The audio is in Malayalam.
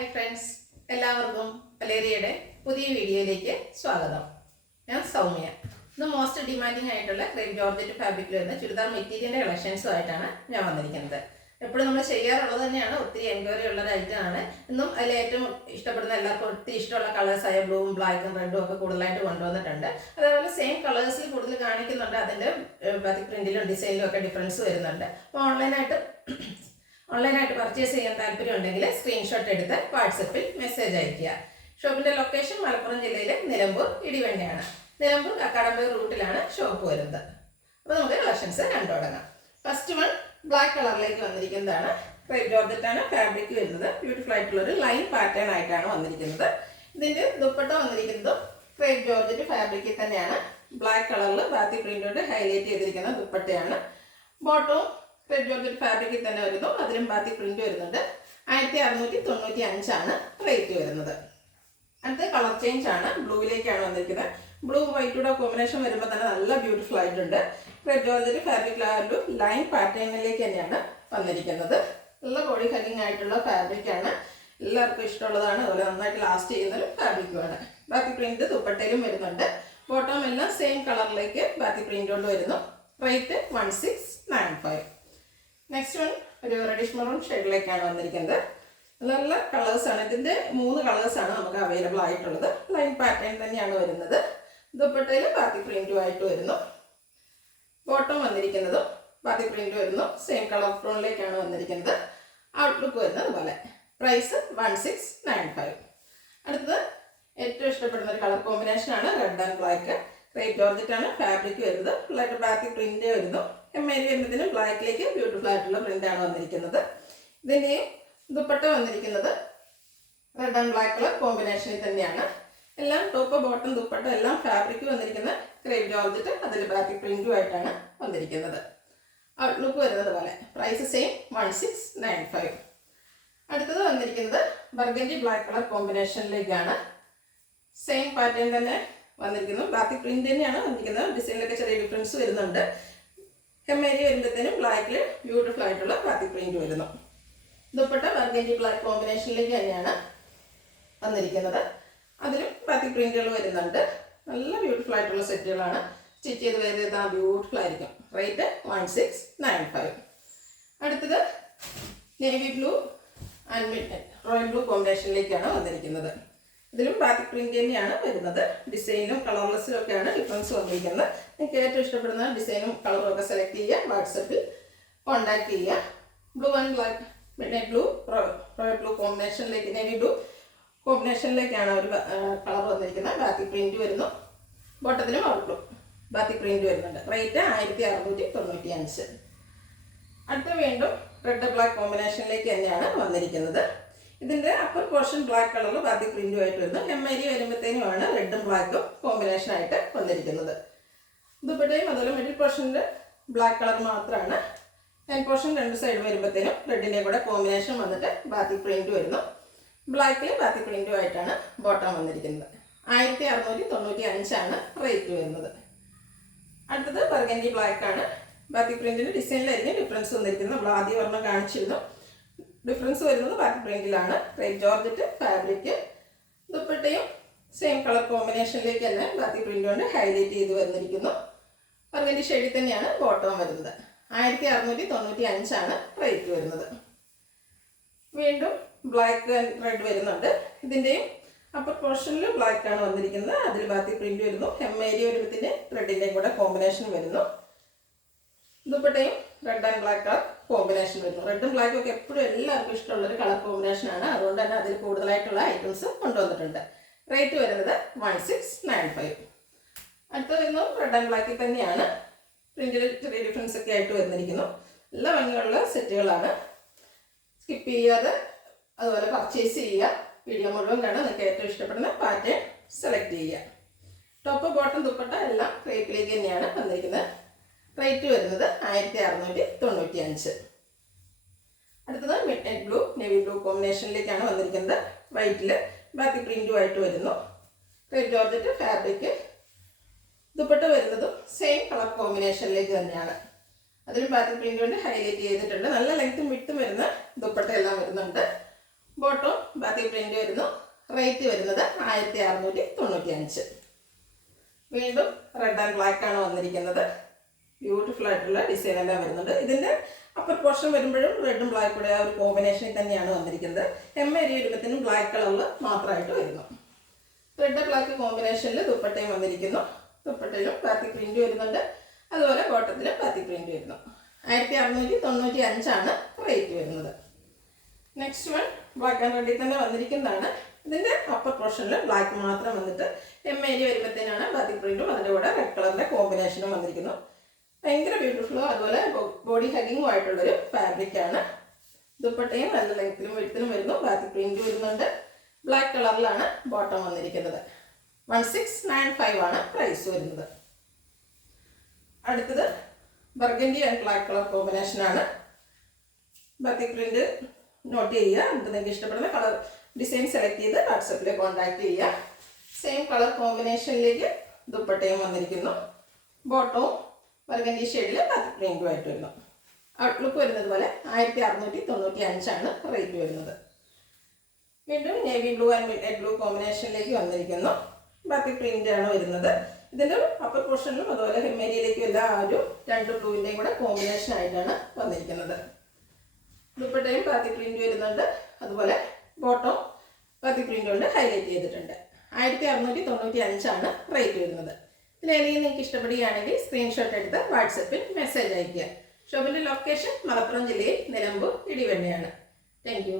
ഹായ് ഫ്രണ്ട്സ്, എല്ലാവർക്കും വലേറിയയുടെ പുതിയ വീഡിയോയിലേക്ക് സ്വാഗതം. ഞാൻ സൗമ്യ. ഇന്ന് മോസ്റ്റ് ഡിമാൻഡിങ് ആയിട്ടുള്ള ക്രേപ്പ് ജോർജറ്റ് ഫാബ്രിക്കിൽ വരുന്ന ചുരിദാർ മെറ്റീരിയലിൻ്റെ കളക്ഷൻസുമായിട്ടാണ് ഞാൻ വന്നിരിക്കുന്നത്. എപ്പോഴും നമ്മൾ ചെയ്യാറുള്ളത് തന്നെയാണ്, ഒത്തിരി എൻക്വയറി ഉള്ള ഒരു ഐറ്റമാണ്. ഇന്നും അതിൽ ഏറ്റവും ഇഷ്ടപ്പെടുന്ന എല്ലാവർക്കും ഒത്തിരി ഇഷ്ടമുള്ള കളേഴ്സായ ബ്ലൂവും ബ്ലാക്കും റെഡും ഒക്കെ കൂടുതലായിട്ട് കൊണ്ടുവന്നിട്ടുണ്ട്. അതേപോലെ സെയിം കളേഴ്സിൽ കൂടുതൽ കാണിക്കുന്നുണ്ട്. അതിൻ്റെ ബാക്കി പ്രിന്റിലും ഡിസൈനിലും ഒക്കെ ഡിഫറൻസ് വരുന്നുണ്ട്. അപ്പോൾ ഓൺലൈനായിട്ട് പർച്ചേസ് ചെയ്യാൻ താല്പര്യം ഉണ്ടെങ്കിൽ സ്ക്രീൻഷോട്ട് എടുത്ത് വാട്സപ്പിൽ മെസ്സേജ് അയയ്ക്കുക. ഷോപ്പിൻ്റെ ലൊക്കേഷൻ മലപ്പുറം ജില്ലയിലെ നിലമ്പൂർ ഇടിവണ്ടിയാണ്. നിലമ്പൂർ കക്കാടമ്പൂർ റൂട്ടിലാണ് ഷോപ്പ് വരുന്നത്. അപ്പോൾ നമുക്ക് കളക്ഷൻസ് കണ്ടു തുടങ്ങാം. ഫസ്റ്റ് വൺ ബ്ലാക്ക് കളറിലേക്ക് വന്നിരിക്കുന്നതാണ്. ക്രേപ്പ് ജോർജറ്റാണ് ഫാബ്രിക് വരുന്നത്. ബ്യൂട്ടിഫുൾ ആയിട്ടുള്ളൊരു ലൈൻ പാറ്റേൺ ആയിട്ടാണ് വന്നിരിക്കുന്നത്. ഇതിൻ്റെ ദുപ്പട്ട വന്നിരിക്കുന്നതും ക്രേപ്പ് ജോർജറ്റ് ഫാബ്രിക്കിൽ തന്നെയാണ്. ബ്ലാക്ക് കളറിൽ ബാത്തി പ്രിന്റ് കൊണ്ട് ഹൈലൈറ്റ് ചെയ്തിരിക്കുന്ന ദുപ്പട്ടയാണ്. ബോട്ടവും ക്രേപ്പ് ജോർജറ്റ് ഫാബ്രിക്കിൽ തന്നെ വരുന്നു. അതിലും ബാത്തി പ്രിന്റ് വരുന്നുണ്ട്. 1695 റേറ്റ് വരുന്നത്. അടുത്ത കളർ ചേഞ്ച് ആണ്. ബ്ലൂവിലേക്കാണ് വന്നിരിക്കുന്നത്. ബ്ലൂ വൈറ്റൂടെ കോമ്പിനേഷൻ വരുമ്പോൾ തന്നെ നല്ല ബ്യൂട്ടിഫുൾ ആയിട്ടുണ്ട്. ക്രേപ്പ് ജോർജറ്റ് ഫാബ്രിക് ആ ഒരു ലൈൻ പാറ്റേണിലേക്ക് തന്നെയാണ് വന്നിരിക്കുന്നത്. നല്ല ബോഡി ഹഗിങ് ആയിട്ടുള്ള ഫാബ്രിക്കാണ്. എല്ലാവർക്കും ഇഷ്ടമുള്ളതാണ്. അതുപോലെ നന്നായിട്ട് ലാസ്റ്റ് ചെയ്യുന്നൊരു ഫാബ്രിക്കുമാണ്. ബാത്തി പ്രിന്റ് ദുപ്പട്ടയിലും വരുന്നുണ്ട്. ബോട്ടം എല്ലാം സെയിം കളറിലേക്ക് ബാത്തി പ്രിന്റ് കൊണ്ട് വരുന്നു. റേറ്റ് 1695. നെക്സ്റ്റ് വൺ ഒരു റെഡിഷ് മെറൂൺ ഷെയ്ഡിലേക്കാണ് വന്നിരിക്കുന്നത്. നല്ല കളേഴ്സാണ്. ഇതിൻ്റെ 3 കളേഴ്സാണ് നമുക്ക് അവൈലബിൾ ആയിട്ടുള്ളത്. ലൈൻ പാറ്റേൺ തന്നെയാണ് വരുന്നത്. ദുപ്പട്ടയിൽ ബാത്തി പ്രിന്റുമായിട്ട് വരുന്നു. ബോട്ടം വന്നിരിക്കുന്നതും ബാത്തി പ്രിന്റ് വരുന്നു. സെയിം കളർ ടോണിലേക്കാണ് വന്നിരിക്കുന്നത്. ഔട്ട്ലുക്ക് വരുന്നത് പോലെ. പ്രൈസ് 1695. അടുത്തത് ഏറ്റവും ഇഷ്ടപ്പെടുന്ന ഒരു കളർ കോമ്പിനേഷനാണ് റെഡ് ആൻഡ് ബ്ലാക്ക്. ക്രേപ്പ് ജോർജറ്റാണ് ഫാബ്രിക് വരുന്നത്. ഫുള്ളായിട്ട് ബാത്തി പ്രിന്റ് വരുന്നു. എമ്മേരി വരുന്നതിന് ബ്ലാക്കിലേക്ക് ബ്യൂട്ടിഫുൾ ആയിട്ടുള്ള പ്രിന്റാണ് വന്നിരിക്കുന്നത്. ഇതിൻ്റെയും ദുപ്പട്ട വന്നിരിക്കുന്നത് റെഡ് ആൻഡ് ബ്ലാക്ക് കളർ കോമ്പിനേഷനിൽ തന്നെയാണ്. എല്ലാം ടോപ്പ് ബോട്ടം ദുപ്പട്ട എല്ലാം ഫാബ്രിക് വന്നിരിക്കുന്ന ക്രേപ്പ് ജോർജറ്റ് അതിൽ ബാത്തി പ്രിന്റുമായിട്ടാണ് വന്നിരിക്കുന്നത്. ഔട്ട്ലുക്ക് വരുന്നത് പോലെ. Price same 1695. അടുത്തത് വന്നിരിക്കുന്നത് ബർഗൻഡി ബ്ലാക്ക് കളർ കോമ്പിനേഷനിലേക്കാണ്. സെയിം പാറ്റേൺ തന്നെ വന്നിരിക്കുന്നു. ബാത്തി പ്രിന്റ് തന്നെയാണ് വന്നിരിക്കുന്നത്. ഡിസൈനിലൊക്കെ ചെറിയ ഡിഫറൻസ് വരുന്നുണ്ട്. ഹെമ്മേരി വരുമ്പോഴത്തേനും ബ്ലാക്കിൽ ബ്യൂട്ടിഫുൾ ആയിട്ടുള്ള ബാത്തി പ്രിന്റ് വരുന്നു. ദുപ്പട്ട ബർഗൻഡി ബ്ലാക്ക് കോമ്പിനേഷനിലേക്ക് തന്നെയാണ് വന്നിരിക്കുന്നത്. അതിലും ബാത്തി പ്രിന്റുകൾ വരുന്നുണ്ട്. നല്ല ബ്യൂട്ടിഫുൾ ആയിട്ടുള്ള സെറ്റുകളാണ്. സ്റ്റിച്ച് ചെയ്ത് വരുന്നത് ബ്യൂട്ടിഫുൾ ആയിരിക്കും. റേറ്റ് 1695. അടുത്തത് navy blue and royal blue കോമ്പിനേഷനിലേക്കാണ് വന്നിരിക്കുന്നത്. ഇതിലും ബാത്തി പ്രിന്റ് തന്നെയാണ് വരുന്നത്. ഡിസൈനും കളർലെസ്സിലും ഒക്കെയാണ് ഡിഫറൻസ് വന്നിരിക്കുന്നത്. നിങ്ങൾക്ക് ഏറ്റവും ഇഷ്ടപ്പെടുന്ന ഡിസൈനും കളറും ഒക്കെ സെലക്ട് ചെയ്യുക. വാട്സപ്പിൽ കോൺടാക്ട് ചെയ്യുക. Blue and black midnight blue royal blue കോമ്പിനേഷനിലേക്ക് നേവി ബ്ലൂ കോമ്പിനേഷനിലേക്കാണ് ഒരു കളർ വന്നിരിക്കുന്നത്. ബാത്തി പ്രിന്റ് വരുന്നു. ബോട്ടത്തിലും ഔട്ട്ലുക്ക് ബാത്തി പ്രിന്റ് വരുന്നുണ്ട്. റേറ്റ് 1695. അടുത്ത വീണ്ടും റെഡ് ബ്ലാക്ക് കോമ്പിനേഷനിലേക്ക് തന്നെയാണ് വന്നിരിക്കുന്നത്. ഇതിൻ്റെ അപ്പർ പോർഷൻ ബ്ലാക്ക് കളറിൽ ബാത്തി പ്രിന്റുമായിട്ട് വരുന്നു. എമ്മേരി വരുമ്പോഴത്തേനുമാണ് റെഡും ബ്ലാക്കും കോമ്പിനേഷനായിട്ട് വന്നിരിക്കുന്നത്. ദുപ്പട്ടയും അതുപോലെ മിഡിൽ പോർഷനിൽ ബ്ലാക്ക് കളർ മാത്രമാണ്. ഹാൻഡ് പോർഷൻ രണ്ട് സൈഡ് വരുമ്പോഴത്തേനും റെഡിൻ്റെ കൂടെ കോമ്പിനേഷൻ വന്നിട്ട് ബാത്തി പ്രിന്റ് വരുന്നു. ബ്ലാക്കിൽ ബാത്തി പ്രിന്റുമായിട്ടാണ് ബോട്ടം വന്നിരിക്കുന്നത്. 1695 റേറ്റ് വരുന്നത്. അടുത്തത് ബർഗൻഡി ബ്ലാക്ക് ആണ്. ബാത്തി പ്രിന്റിൻ്റെ ഡിസൈനിലായിരിക്കും ഡിഫറൻസ് വന്നിരിക്കുന്നത്. നമ്മൾ ആദ്യം ഒരെണ്ണം കാണിച്ചിരുന്നു. ഡിഫറൻസ് വരുന്നത് ബാത്തി പ്രിന്റിലാണ്. Crepe georgette fabric. ദുപ്പട്ടയും സെയിം കളർ കോമ്പിനേഷനിലേക്ക് തന്നെ ബാത്തി പ്രിന്റ് കൊണ്ട് ഹൈലൈറ്റ് ചെയ്ത് വന്നിരിക്കുന്നു. ബർഗൻഡി ഷെയ്ഡിൽ തന്നെയാണ് ബോട്ടം വരുന്നത്. 1695 റേറ്റ് വരുന്നത്. വീണ്ടും ബ്ലാക്ക് ആൻഡ് റെഡ് വരുന്നുണ്ട്. ഇതിൻ്റെയും അപ്പർ പോർഷനിൽ ബ്ലാക്ക് ആണ് വന്നിരിക്കുന്നത്. അതിൽ ബാത്തി പ്രിന്റ് വരുന്നു. എമ്മേരി വരുമ്പത്തിന് റെഡിൻ്റെയും കൂടെ കോമ്പിനേഷൻ വരുന്നു. ദുപ്പട്ടയും red and black colour combination വരുന്നു. റെഡും ബ്ലാക്കും ഒക്കെ എപ്പോഴും എല്ലാവർക്കും ഇഷ്ടമുള്ളൊരു കളർ കോമ്പിനേഷനാണ്. അതുകൊണ്ട് തന്നെ അതിൽ കൂടുതലായിട്ടുള്ള ഐറ്റംസ് കൊണ്ടുവന്നിട്ടുണ്ട്. റേറ്റ് വരുന്നത് 1695. അടുത്ത വരുന്നു റെഡ് ആൻഡ് ബ്ലാക്കിൽ തന്നെയാണ്. പ്രിന്റിൽ ചെറിയ ഡിഫറൻസ് ഒക്കെ ആയിട്ട് വന്നിരിക്കുന്നു. നല്ല ഭംഗിയുള്ള സെറ്റുകളാണ്. സ്കിപ്പ് ചെയ്യാതെ അതുപോലെ പർച്ചേസ് ചെയ്യുക. വീഡിയോ മുഴുവൻ കാണാൻ നിങ്ങൾക്ക് ഏറ്റവും ഇഷ്ടപ്പെടുന്ന പാറ്റേൺ സെലക്ട് ചെയ്യുക. ടോപ്പ് ബോട്ടം ദുപ്പട്ട എല്ലാം ക്രേപ്പിലേക്ക് തന്നെയാണ് വന്നിരിക്കുന്നത്. റേറ്റ് വരുന്നത് 1695. അടുത്തത് midnight blue navy blue കോമ്പിനേഷനിലേക്കാണ് വന്നിരിക്കുന്നത്. വൈറ്റിൽ ബാത്തി പ്രിന്റുമായിട്ട് വരുന്നു. Crepe georgette fabric. ദുപ്പട്ട വരുന്നതും സെയിം കളർ കോമ്പിനേഷനിലേക്ക് തന്നെയാണ്. അതിലും ബാത്തി പ്രിന്റ് കൊണ്ട് ഹൈലൈറ്റ് ചെയ്തിട്ടുണ്ട്. നല്ല ലെങ്ത്തും വിട്ടും വരുന്ന ദുപ്പട്ട എല്ലാം വരുന്നുണ്ട്. ബോട്ടം ബാത്തി പ്രിന്റ് വരുന്നു. റേറ്റ് വരുന്നത് 1695. വീണ്ടും റെഡ് ആൻഡ് ബ്ലാക്ക് ആണ് വന്നിരിക്കുന്നത്. ബ്യൂട്ടിഫുൾ ആയിട്ടുള്ള ഡിസൈൻ എല്ലാം വരുന്നുണ്ട്. ഇതിൻ്റെ അപ്പർ പോർഷൻ വരുമ്പോഴും റെഡും ബ്ലാക്കും കൂടെ ആ ഒരു കോമ്പിനേഷനിൽ തന്നെയാണ് വന്നിരിക്കുന്നത്. എമ്മേരി വരുമ്പോഴത്തേനും ബ്ലാക്ക് കളറിൽ മാത്രമായിട്ട് വരുന്നു. റെഡ് ബ്ലാക്ക് കോമ്പിനേഷനിൽ ദുപ്പട്ടയും വന്നിരിക്കുന്നു. ദുപ്പട്ടയിലും ബാത്തി പ്രിന്റ് വരുന്നുണ്ട്. അതുപോലെ ബോട്ടത്തിലും ബാത്തി പ്രിന്റ് വരുന്നു. 1695 റേറ്റ് വരുന്നത്. നെക്സ്റ്റ് വൺ ബ്ലാക്ക് ആൻഡ് റെഡിൽ തന്നെ വന്നിരിക്കുന്നതാണ്. ഇതിൻ്റെ അപ്പർ പോർഷനിൽ ബ്ലാക്ക് മാത്രം വന്നിട്ട് എമ്മേരി വരുമ്പോഴത്തേനാണ് ബാത്തി പ്രിന്റും അതിൻ്റെ കൂടെ റെഡ് കളറിൻ്റെ കോമ്പിനേഷനും വന്നിരിക്കുന്നു. ഭയങ്കര ബ്യൂട്ടിഫുള്ളും അതുപോലെ ബോഡി ഹഗിങ്ങും ആയിട്ടുള്ളൊരു ഫാബ്രിക്കാണ്. ദുപ്പട്ടയും നല്ല ലെങ്ത്തിലും വെഴുത്തിലും വരുന്നു. ബാത്തി പ്രിന്റ് വരുന്നുണ്ട്. ബ്ലാക്ക് കളറിലാണ് ബോട്ടം വന്നിരിക്കുന്നത്. 1695 പ്രൈസ് വരുന്നത്. അടുത്തത് ബർഗൻഡി ആൻഡ് ബ്ലാക്ക് കളർ കോമ്പിനേഷനാണ്. ബാത്തി പ്രിന്റ് നോട്ട് ചെയ്യുക. എന്നിട്ട് നിങ്ങൾക്ക് ഇഷ്ടപ്പെടുന്ന കളർ ഡിസൈൻ സെലക്ട് ചെയ്ത് വാട്സപ്പിൽ കോൺടാക്ട് ചെയ്യുക. സെയിം കളർ കോമ്പിനേഷനിലേക്ക് ദുപ്പട്ടയും വന്നിരിക്കുന്നു. ബോട്ടവും ബർഗൻഡി ഷെയ്ഡിൽ ബാത്തി പ്രിന്റുമായിട്ട് വരുന്നു. ഔട്ട്ലുക്ക് വരുന്നത് പോലെ 1695 റേറ്റ് വരുന്നത്. വീണ്ടും navy blue and mid blue കോമ്പിനേഷനിലേക്ക് വന്നിരിക്കുന്നു. ബാത്തി പ്രിന്റ് ആണ് വരുന്നത്. ഇതിൻ്റെ അപ്പർ പോർഷനിലും അതുപോലെ ഹെമ്മേരിയിലേക്കും എല്ലാം ആ ഒരു രണ്ട് ബ്ലൂവിൻ്റെയും കൂടെ കോമ്പിനേഷൻ ആയിട്ടാണ് വന്നിരിക്കുന്നത്. ദുപ്പട്ടയും ബാത്തി പ്രിന്റ് വരുന്നുണ്ട്. അതുപോലെ ബോട്ടം ബാത്തി പ്രിന്റ് കൊണ്ട് ഹൈലൈറ്റ് ചെയ്തിട്ടുണ്ട്. 1695 റേറ്റ് വരുന്നത്. ഇതിലേതെങ്കിലും നിങ്ങൾക്ക് ഇഷ്ടപ്പെടുകയാണെങ്കിൽ സ്ക്രീൻഷോട്ട് എടുത്ത് വാട്സപ്പിൽ മെസ്സേജ് അയയ്ക്കുക. ഷോപ്പിൻ്റെ ലൊക്കേഷൻ മലപ്പുറം ജില്ലയിൽ നിലമ്പൂർ ഇടിവണ്ണയാണ്. Thank you.